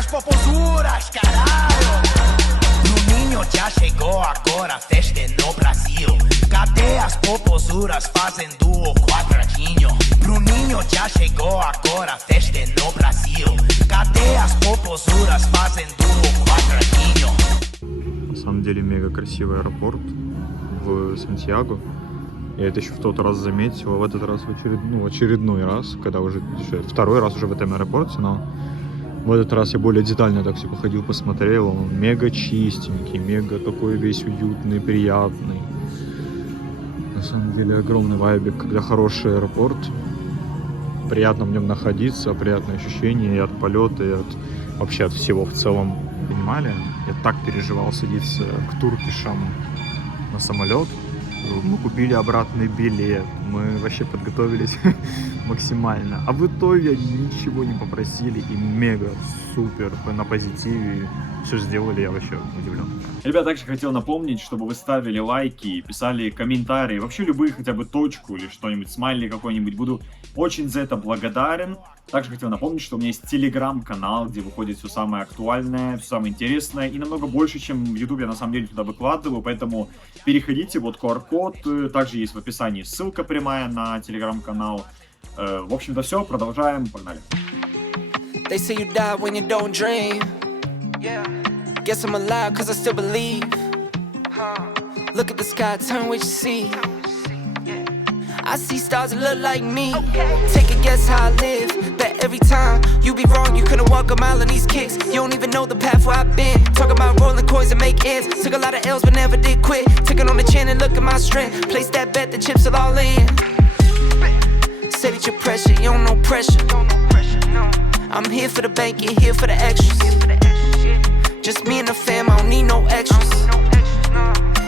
as popozuras, caralho. Bruninho já chegou agora, festa é no Brasil. Cadê as popozuras fazendo o quadradinho? Bruninho já chegou agora, festa é no Brasil. Cadê as popozuras fazendo o quadradinho? На самом деле мега красивый аэропорт в Сантьяго. Я это еще в тот раз заметил, а в этот раз в очередной раз, когда уже второй раз уже в этом аэропорте, но в этот раз я более детально так все походил, посмотрел. Он мега чистенький, мега такой весь уютный, приятный. На самом деле огромный вайбик, когда хороший аэропорт. Приятно в нем находиться, приятное ощущение и от полета, и вообще от всего в целом. Понимали? Я так переживал садиться к туркишам на самолет. Мы купили обратный билет, мы вообще подготовились максимально. А в итоге ничего не попросили и мега супер на позитиве все сделали, я вообще удивлен. Ребят, также хотел напомнить, чтобы вы ставили лайки, писали комментарии, вообще любые, хотя бы точку или что-нибудь, смайли какой-нибудь, буду очень за это благодарен. Также хотел напомнить, что у меня есть телеграм-канал, где выходит все самое актуальное, все самое интересное и намного больше, чем в YouTube я на самом деле туда выкладываю, поэтому переходите, вот QR-код, также есть в описании ссылка прямая на телеграм-канал. В общем-то все, продолжаем, погнали. They say you die when you don't dream. Guess I'm alive cause I still believe. Look at the sky, turn what you see. I see stars that look like me. Take a guess how I live. Bet every time you be wrong, you couldn't walk a mile in these kicks. You don't even know the path where I've been. Talking about rolling coins and make ends. Took a lot of L's but never did quit. Took it on the chin and look at my strength. Place that bet, the chips are all in. Say that you're pressure, you don't know pressure. I'm here for the bank, you're here for the extras. Just me and the fam, I don't need no extras.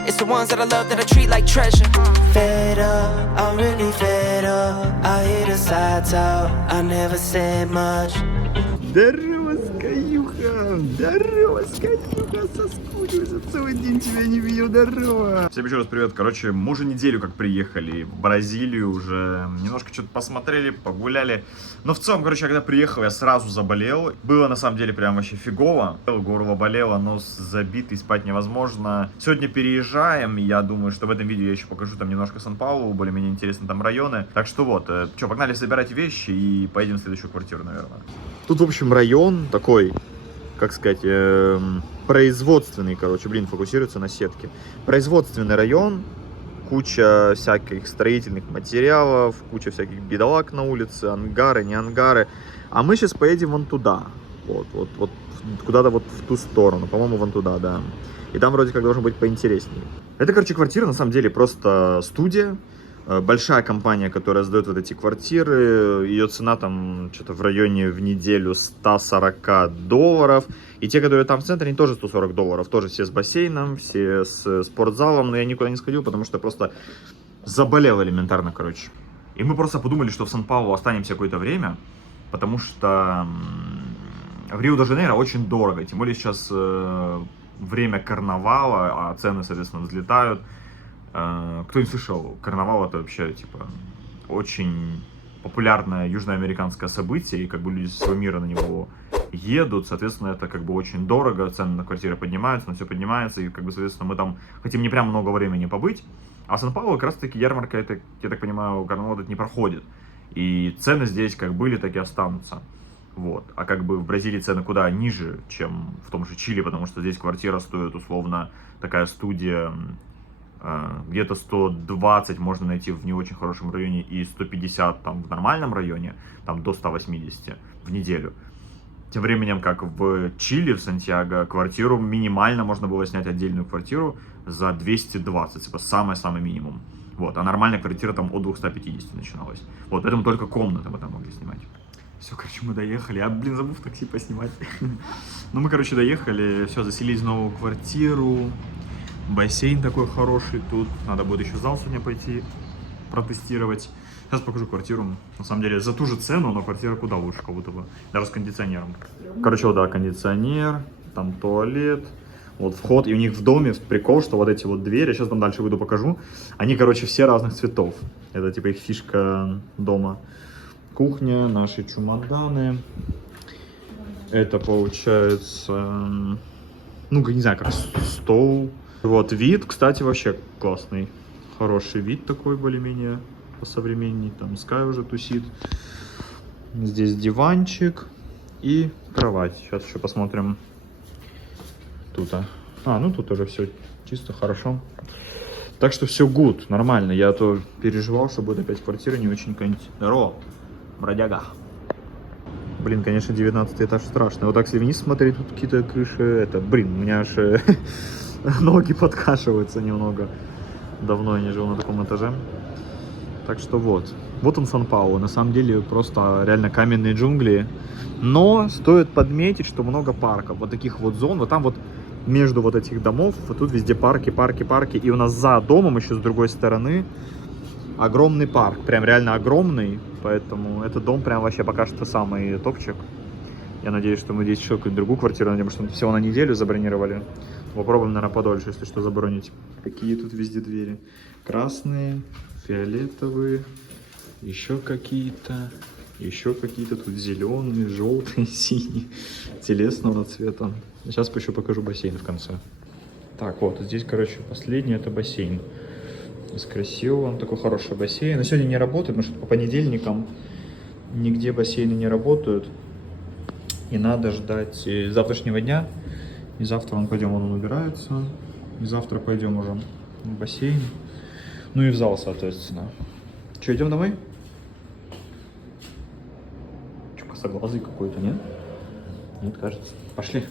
It's the ones that I love that I treat like treasure. Fed up, I'm really fed up. I hear the sides out, I never said much. Здорово, Скаюха! Здорово, Скаюха! Соскучился, целый день тебя не видел, здорово! Всем еще раз привет. Короче, мы уже неделю как приехали в Бразилию, уже немножко что-то посмотрели, погуляли. Но в целом, короче, когда приехал, я сразу заболел. Было на самом деле прям вообще фигово. Горло болело, нос забитый, спать невозможно. Сегодня переезжаем, я думаю, что в этом видео я еще покажу там немножко Сан-Паулу, более-менее интересно там районы. Так что вот, что, погнали собирать вещи и поедем в следующую квартиру, наверное. Тут, в общем, район такой, как сказать, производственный, короче, фокусируется на сетке. Производственный район, куча всяких строительных материалов, куча всяких бедолаг на улице, ангары, не ангары. А мы сейчас поедем вон туда, вот, куда-то вот в ту сторону, по-моему, вон туда, да. И там вроде как должно быть поинтереснее. Это, короче, квартира, на самом деле, просто студия. Большая компания, которая сдает вот эти квартиры, ее цена там что-то в районе в неделю $140. И те, которые там в центре, они тоже $140. Тоже все с бассейном, все с спортзалом. Но я никуда не сходил, потому что просто заболел элементарно, короче. И мы просто подумали, что в Сан-Паулу останемся какое-то время, потому что в Рио-де-Жанейро очень дорого. Тем более сейчас время карнавала, а цены, соответственно, взлетают. Кто не слышал, карнавал — это вообще, типа, очень популярное южноамериканское событие, и как бы люди со всего мира на него едут, соответственно, это как бы очень дорого, цены на квартиры поднимаются, но все поднимается, и как бы, соответственно, мы там хотим не прям много времени побыть, а в Сан-Паулу как раз-таки ярмарка, это, я так понимаю, карнавал этот не проходит, и цены здесь как были, так и останутся. Вот. А как бы в Бразилии цены куда ниже, чем в том же Чили, потому что здесь квартира стоит условно, такая студия, где-то 120 можно найти в не очень хорошем районе и 150 там в нормальном районе, там до 180 в неделю. Тем временем, как в Чили, в Сантьяго, квартиру минимально можно было снять отдельную квартиру за 220, типа самый-самый минимум. Вот, а нормальная квартира там от 250 начиналась. Вот, поэтому только комнаты мы там могли снимать. Все, короче, мы доехали. Я, забыл в такси поснимать. Ну, мы, короче, доехали, все, заселились в новую квартиру. Бассейн такой хороший тут. Надо будет еще в зал сегодня пойти протестировать. Сейчас покажу квартиру. На самом деле за ту же цену, но квартира куда лучше, как будто бы. Даже с кондиционером. Короче, вот, да, кондиционер, там туалет, вот вход. И у них в доме прикол, что вот эти вот двери, сейчас вам дальше выйду покажу. Они, короче, все разных цветов. Это типа их фишка дома. Кухня, наши чемоданы. Это получается, ну, не знаю, как стол. Вот, вид, кстати, вообще классный. Хороший вид такой, более-менее, посовременней. Там Sky уже тусит. Здесь диванчик и кровать. Сейчас еще посмотрим тут. Ну тут уже все чисто, хорошо. Так что все good, нормально. Я то переживал, что будет опять квартира не очень какая-нибудь. Здорово, бродяга. Блин, конечно, 19 этаж страшно. Вот так, если вниз смотреть, тут какие-то крыши, блин, у меня аж ноги подкашиваются немного. Давно я не жил на таком этаже. Так что вот. Вот он, Сан-Паулу. На самом деле, просто реально каменные джунгли. Но стоит подметить, что много парков. Вот таких вот зон. Вот там вот между вот этих домов, вот тут везде парки, парки, парки. И у нас за домом еще с другой стороны огромный парк. Прям реально огромный. Поэтому этот дом прям вообще пока что самый топчик. Я надеюсь, что мы здесь еще какую-то другую квартиру найдем, потому что всего на неделю забронировали. Попробуем, наверное, подольше, если что, забронить. Какие тут везде двери? Красные, фиолетовые, еще какие-то тут зеленые, желтые, синие, телесного цвета. Сейчас еще покажу бассейн в конце. Так, вот здесь, короче, последний это бассейн. Из красивого, он такой хороший бассейн. Но сегодня не работает, потому что по понедельникам нигде бассейны не работают. И надо ждать завтрашнего дня. И завтра пойдем, он убирается. И завтра пойдем уже в бассейн. Ну и в зал, соответственно. Че, идем домой? Че, косоглазый какой-то, нет? Нет, кажется. Пошли.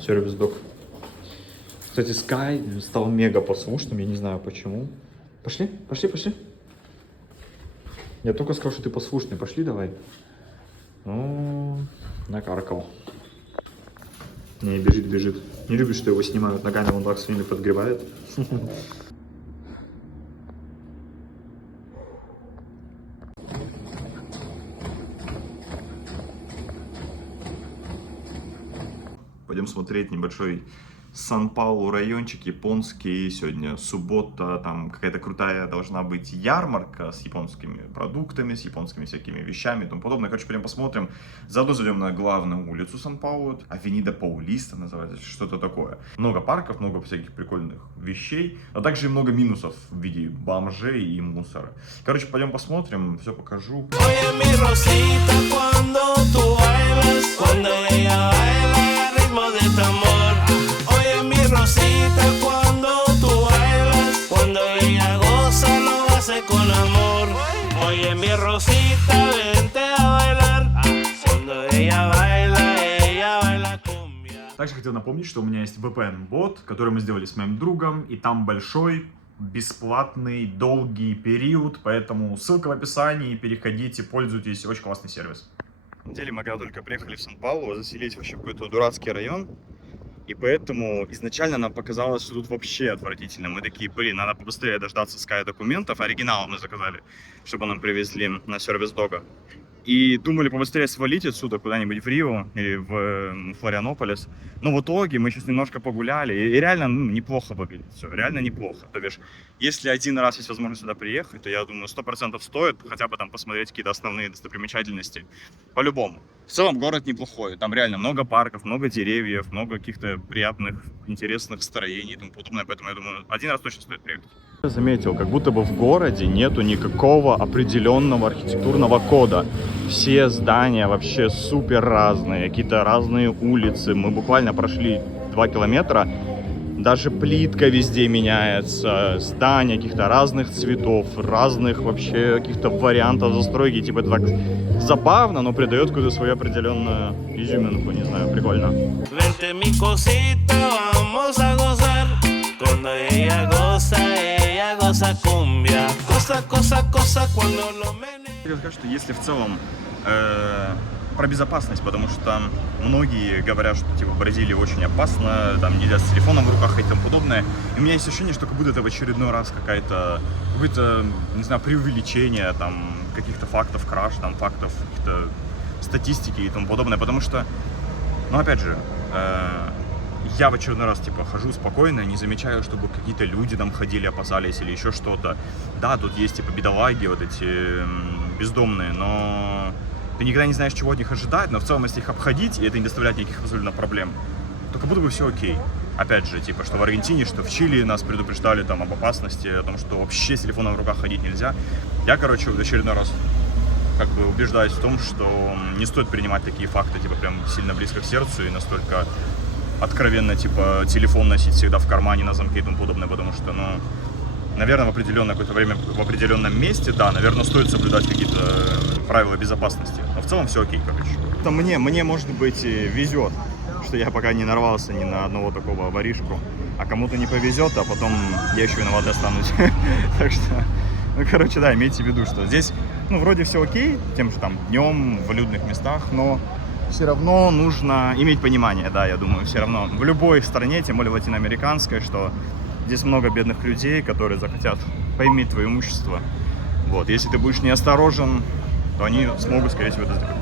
Сервис-дог. Кстати, Sky стал мега послушным, я не знаю почему. Пошли, пошли, пошли. Я только сказал, что ты послушный. Пошли давай. Ну, накаркал. Не, бежит, бежит. Не любит, что его снимают ногами, он так своими подгребает. Пойдем смотреть небольшой Сан-Паулу райончик японский. Сегодня суббота, там какая-то крутая должна быть ярмарка с японскими продуктами, с японскими всякими вещами и тому подобное. Короче, пойдем посмотрим. Заодно зайдем на главную улицу Сан-Паулу, Авенида Паулиста называется, что-то такое. Много парков, много всяких прикольных вещей, а также и много минусов в виде бомжей и мусора. Короче, пойдем посмотрим, все покажу. Rosita, cuando tú bailas, cuando ella goza, lo hace con amor. Oye, mi Rosita, vente a bailar, cuando ella baila cumbia. Также хотел напомнить, что у меня есть VPN-бот, который мы сделали с моим другом, и там большой, бесплатный, долгий период, поэтому ссылка в описании, переходите, пользуйтесь, очень классный сервис. На деле мы когда только приехали в Сан-Паулу, заселились вообще в какой-то дурацкий район. И поэтому изначально нам показалось, что тут вообще отвратительно. Мы такие, блин, надо побыстрее дождаться Sky документов. Оригинал мы заказали, чтобы нам привезли на сервис Дога. И думали побыстрее свалить отсюда куда-нибудь в Рио или в Флорианополис. Но в итоге мы сейчас немножко погуляли. И реально неплохо выглядит все. Реально неплохо. То бишь, если один раз есть возможность сюда приехать, то я думаю, 100% стоит хотя бы там посмотреть какие-то основные достопримечательности. По-любому. В целом город неплохой. Там реально много парков, много деревьев, много каких-то приятных, интересных строений и тому подобное. Поэтому я думаю, один раз точно стоит приехать. Я заметил, как будто бы в городе нету никакого определенного архитектурного кода. Все здания вообще супер разные, какие-то разные улицы. Мы буквально прошли 2 километра. Даже плитка везде меняется, здания каких-то разных цветов, разных вообще каких-то вариантов застройки. Типа это так забавно, но придает какую-то свою определенную изюминку, не знаю, прикольно. Я скажу, что если в целом про безопасность, потому что многие говорят, что типа в Бразилии очень опасно, там нельзя с телефоном в руках и тому подобное. И у меня есть ощущение, что как будто это в очередной раз какое-то, не знаю, преувеличение там каких-то фактов краж, там фактов каких-то статистики и тому подобное, потому что, ну опять же, я в очередной раз типа хожу спокойно, не замечаю, чтобы какие-то люди там ходили, опасались или еще что-то. Да, тут есть типа бедолаги, вот эти бездомные, но ты никогда не знаешь, чего от них ожидать, но в целом, если их обходить, и это не доставляет никаких абсолютно проблем, то как будто бы все окей. Опять же, типа, что в Аргентине, что в Чили нас предупреждали там об опасности, о том, что вообще с телефоном в руках ходить нельзя. Я, короче, в очередной раз как бы убеждаюсь в том, что не стоит принимать такие факты, типа, прям сильно близко к сердцу и настолько откровенно, типа, телефон носить всегда в кармане, на замке и тому подобное, потому что, ну, наверное, в определенное какое-то время, в определенном месте, да, наверное, стоит соблюдать какие-то правила безопасности, но в целом все окей, короче. То мне, может быть, везет, что я пока не нарвался ни на одного такого воришку, а кому-то не повезет, а потом я еще виноват останусь. Так что, ну, короче, да, имейте в виду, что здесь, ну, вроде все окей, тем же там днем, в людных местах, но все равно нужно иметь понимание, да, я думаю, все равно в любой стране, тем более латиноамериканской, что здесь много бедных людей, которые захотят поиметь твое имущество. Вот, если ты будешь неосторожен, то они смогут, скорее всего, это сделать.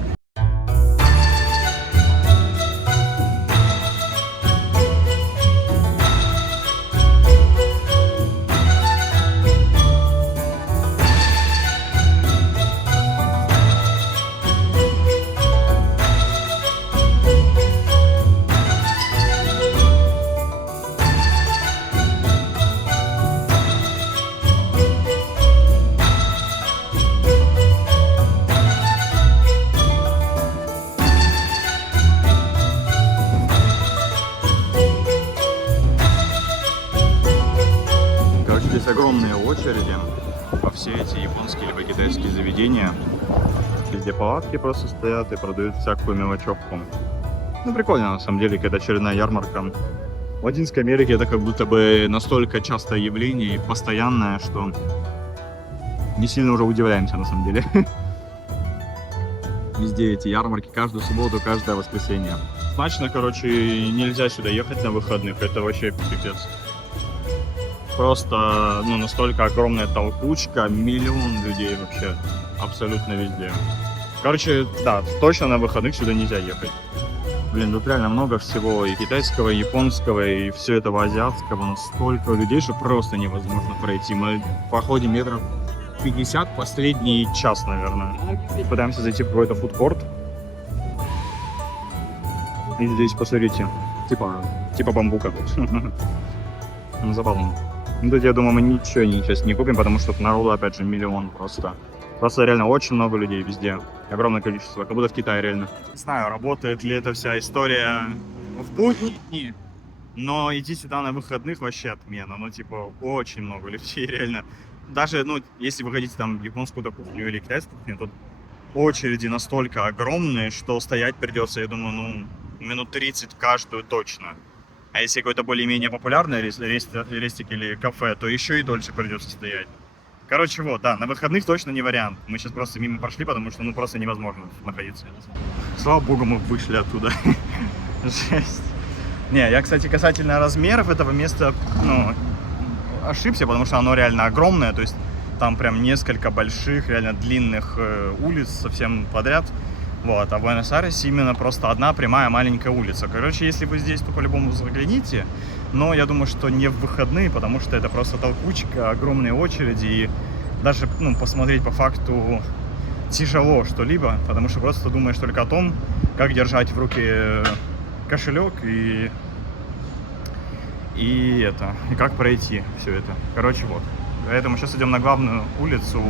Здесь огромные очереди во все эти японские либо китайские заведения. Везде палатки просто стоят и продают всякую мелочевку. Ну, прикольно, на самом деле, какая-то очередная ярмарка. В Латинской Америке это как будто бы настолько частое явление и постоянное, что не сильно уже удивляемся, на самом деле. Везде эти ярмарки, каждую субботу, каждое воскресенье. Значно, короче, нельзя сюда ехать на выходных, это вообще пипец. Просто, ну, настолько огромная толкучка, миллион людей вообще, абсолютно везде. Короче, да, точно на выходных сюда нельзя ехать. Блин, тут реально много всего, и китайского, и японского, и все этого азиатского, настолько людей, что просто невозможно пройти. Мы проходим метров 50 последний час, наверное. Пытаемся зайти в какой-то фудкорт. И здесь, посмотрите, типа бамбука. Ну, забавно. Ну, тут, я думаю, мы ничего сейчас не купим, потому что народу, опять же, миллион просто. Просто реально очень много людей везде. Огромное количество, как будто в Китае реально. Не знаю, работает ли эта вся история в будние дни, но идти сюда на выходных вообще отмена. Ну, типа, очень много людей, реально. Даже, ну, если вы хотите там японскую кухню или китайскую кухню, тут очереди настолько огромные, что стоять придется, я думаю, ну, минут 30 каждую точно. А если какой-то более-менее популярный рестик или кафе, то еще и дольше придется стоять. Короче, вот, да, на выходных точно не вариант. Мы сейчас просто мимо прошли, потому что, ну, просто невозможно находиться. Слава богу, мы вышли оттуда. Жесть. Не, я, кстати, касательно размеров этого места, ну, ошибся, потому что оно реально огромное. То есть там прям несколько больших, реально длинных улиц совсем подряд. Вот, а в Буэнос-Айресе именно просто одна прямая маленькая улица. Короче, если вы здесь, то по-любому загляните. Но я думаю, что не в выходные, потому что это просто толкучка, огромные очереди. И даже, ну, посмотреть по факту тяжело что-либо, потому что просто думаешь только о том, как держать в руке кошелек и как пройти все это. Короче, вот. Поэтому сейчас идем на главную улицу.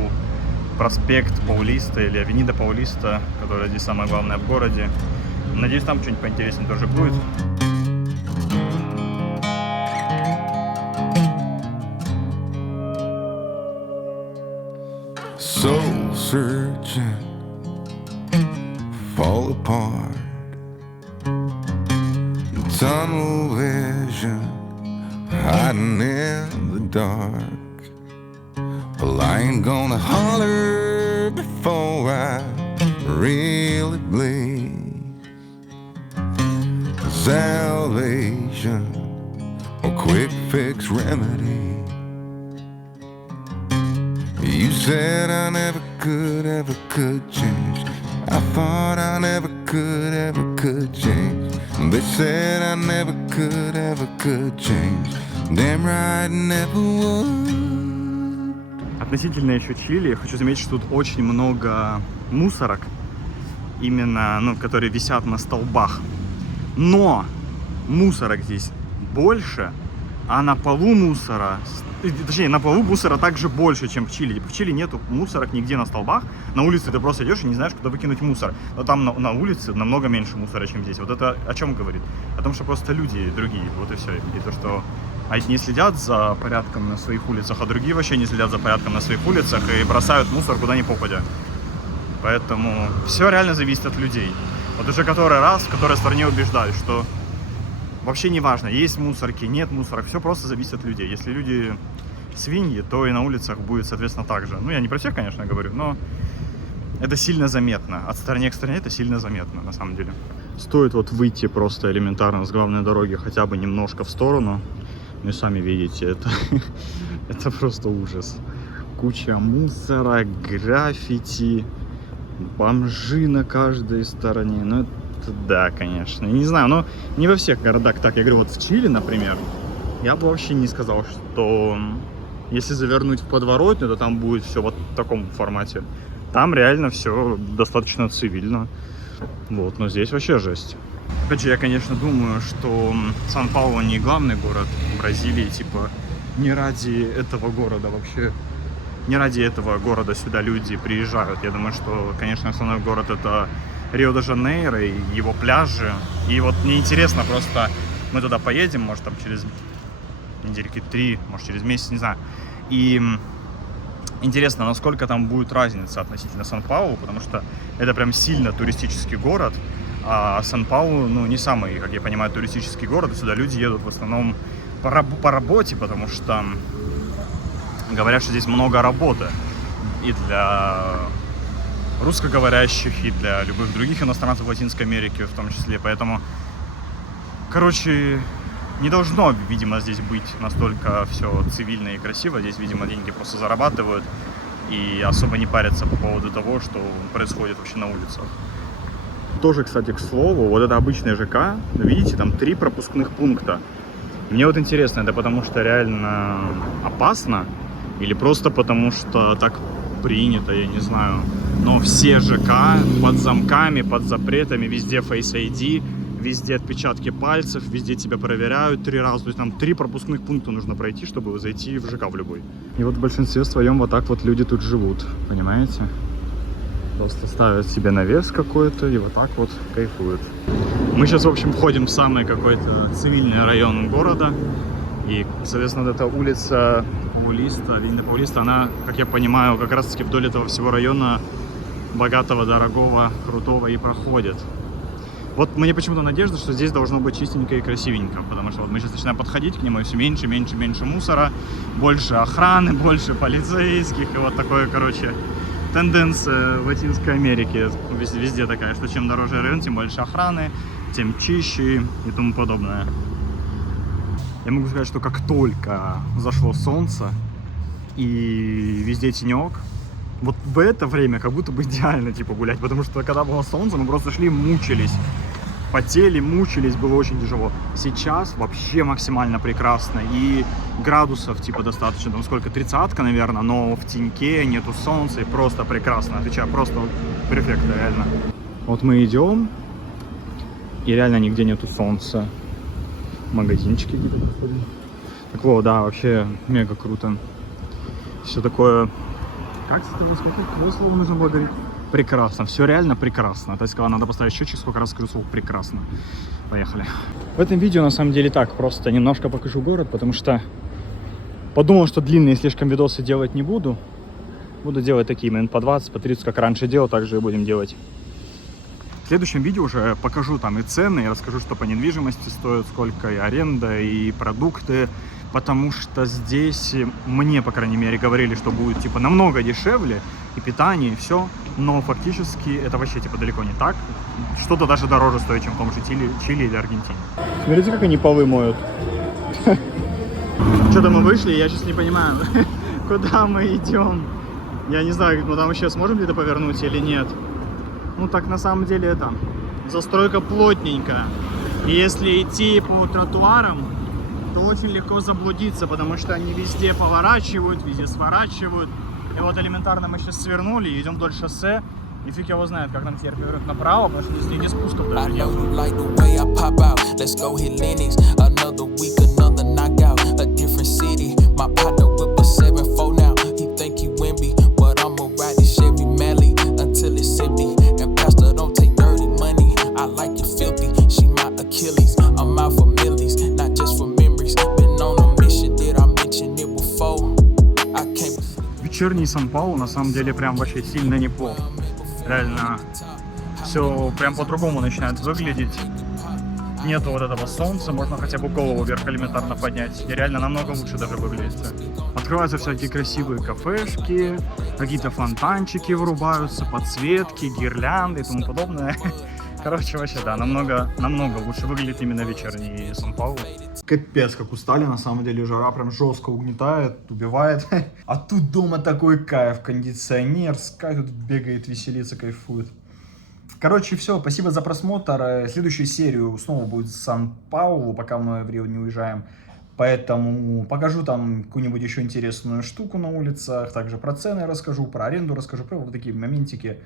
Проспект Паулиста или Авенида Паулиста, которая здесь самая главная в городе. Надеюсь, там что-нибудь поинтереснее тоже будет. Soul searching, fall apart, tunnel vision, hiding in the dark. Well, I ain't gonna holler before I really bleed. Salvation, a quick fix remedy. You said I never could change. I thought I never could change. They said I never could change. Damn right, never would. Относительно еще Чили, я хочу заметить, что тут очень много мусорок. именно, ну, которые висят на столбах. Но мусорок здесь больше, а на полу мусора, точнее, на полу мусора также больше, чем в Чили. Типа в Чили нету мусорок нигде на столбах. На улице ты просто идешь и не знаешь, куда выкинуть мусор. Но там на улице намного меньше мусора, чем здесь. Вот это о чем говорит? О том, что просто люди другие, вот и все. И то, что одни не следят за порядком на своих улицах, а другие вообще не следят за порядком на своих улицах и бросают мусор куда ни попадя. Поэтому все реально зависит от людей. Вот уже который раз в которой стране убеждаюсь, что вообще не важно, есть мусорки, нет мусорок, все просто зависит от людей. Если люди свиньи, то и на улицах будет, соответственно, так же. Ну, я не про всех, конечно, говорю, но это сильно заметно. От страны к стране это сильно заметно, на самом деле. Стоит вот выйти просто элементарно с главной дороги хотя бы немножко в сторону. Ну и сами видите, это просто ужас. Куча мусора, граффити, бомжи на каждой стороне. Ну, это да, конечно. Не знаю, но не во всех городах так. Я говорю, вот в Чили, например, я бы вообще не сказал, что если завернуть в подворотню, то там будет все вот в таком формате. Там реально все достаточно цивильно. Вот, но здесь вообще жесть. Опять же, я, конечно, думаю, что Сан-Паулу не главный город Бразилии, типа, не ради этого города вообще, не ради этого города сюда люди приезжают. Я думаю, что, конечно, основной город это Рио-де-Жанейро и его пляжи. И вот мне интересно просто, мы туда поедем, может, там через недельки 3, может, через месяц, не знаю. И интересно, насколько там будет разница относительно Сан-Паулу, потому что это прям сильно туристический город. А Сан-Паулу, ну, не самый, как я понимаю, туристический город. Сюда люди едут в основном по работе, потому что говорят, что здесь много работы. И для русскоговорящих, и для любых других иностранцев в Латинской Америке в том числе. Поэтому, короче, не должно, видимо, здесь быть настолько все цивильно и красиво. Здесь, видимо, деньги просто зарабатывают и особо не парятся по поводу того, что происходит вообще на улицах. Тоже, кстати, к слову, вот это обычный ЖК, видите, там 3 пропускных пункта. Мне вот интересно, это потому что реально опасно или просто потому что так принято, я не знаю. Но все ЖК под замками, под запретами, везде Face ID, везде отпечатки пальцев, везде тебя проверяют 3 раза. То есть нам 3 пропускных пункта нужно пройти, чтобы зайти в ЖК в любой. И вот в большинстве своем вот так вот люди тут живут, понимаете? Просто ставят себе навес какой-то и вот так вот кайфуют. Мы сейчас, в общем, входим в самый какой-то цивильный район города. И, соответственно, вот эта улица Паулиста, Авенida Паулиста, она, как я понимаю, как раз-таки вдоль этого всего района богатого, дорогого, крутого и проходит. Вот мне почему-то надежда, что здесь должно быть чистенько и красивенько, потому что вот мы сейчас начинаем подходить к нему, и все меньше, меньше, меньше мусора, больше охраны, больше полицейских, и вот такое, короче, тенденция в Латинской Америке везде такая, что чем дороже район, тем больше охраны, тем чище и тому подобное. Я могу сказать, что как только зашло солнце и везде тенек, вот в это время как будто бы идеально типа гулять, потому что когда было солнце, мы просто шли, мучились, потели, мучились, было очень тяжело. Сейчас вообще максимально прекрасно, и градусов типа достаточно, там сколько, 30-ка, наверное, но в теньке, нету солнца, и просто прекрасно, отвечаю, просто перфектно, реально. Вот мы идем, и реально нигде нету солнца. Магазинчики где-то проходят. Так вот, да, вообще мега круто. Все такое, как с этого сказать, какое слово нужно было говорить? Прекрасно, все реально прекрасно. То есть, когда надо поставить счетчик, сколько раз скажу слово прекрасно. Поехали. В этом видео на самом деле так, просто немножко покажу город, потому что подумал, что длинные слишком видосы делать не буду. Буду делать такие, минут по 20, по 30, как раньше делал, так же и будем делать. В следующем видео уже покажу там и цены, и расскажу, что по недвижимости стоит, сколько и аренда, и продукты. Потому что здесь мне, по крайней мере, говорили, что будет типа намного дешевле, и питание, и все. Но фактически это вообще типа далеко не так. Что-то даже дороже стоит, чем в том же Чили или Аргентине. Смотрите, как они полы моют. Что-то мы вышли, я сейчас не понимаю, куда мы идем. Я не знаю, мы там еще сможем где-то повернуть или нет. Ну так на самом деле это застройка плотненькая. И если идти по тротуарам, то очень легко заблудиться, потому что они везде поворачивают, везде сворачивают. И вот элементарно мы сейчас свернули, идем вдоль шоссе, И фиг его знает, как нам теперь повернуть направо, потому что здесь нигде спусков I даже know нет. you like the way I pop out. Let's go hit Lennox. Another week, another knockout. A different city. My partner whip a 7-4 now. He think he Wimby, but I'ma ride this Chevy Mally until it's empty. And Pastor don't take dirty money. I like it filthy. She my Achilles. I'm out for millies, not just for memories. Been on a mission, did I mention it before? I can't. Вечерний Сан-Паулу на самом деле прям вообще сильно неплох. Реально все прям по-другому начинает выглядеть. Нету вот этого солнца, можно хотя бы голову вверх элементарно поднять. И реально намного лучше даже выглядит. Открываются всякие красивые кафешки, какие-то фонтанчики врубаются, подсветки, гирлянды и тому подобное. Короче, вообще, да, намного лучше выглядит именно вечерний Сан-Паулу. Капец, как устали, на самом деле жара прям жестко угнетает, убивает. А тут дома такой кайф, кондиционер, Скай тут бегает, веселится, кайфует. Короче, все, спасибо за просмотр. Следующую серию снова будет Сан-Паулу, пока мы в Рио не уезжаем. Поэтому покажу там какую-нибудь еще интересную штуку на улицах. Также про цены расскажу, про аренду расскажу, про вот такие моментики.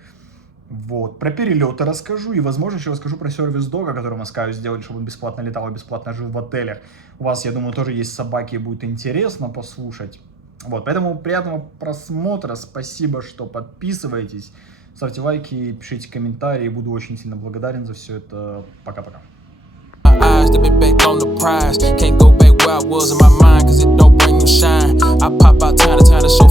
Вот, про перелеты расскажу и, возможно, еще расскажу про сервис Дога, который мы с Каю сделали, чтобы он бесплатно летал и бесплатно жил в отелях. У вас, я думаю, тоже есть собаки, и будет интересно послушать. Вот, поэтому приятного просмотра, спасибо, что подписываетесь, ставьте лайки, пишите комментарии, буду очень сильно благодарен за все это. Пока-пока. Eyes to be back on the prize. Can't go back where I was in my mind, cause it don't bring you shine. I pop out time to show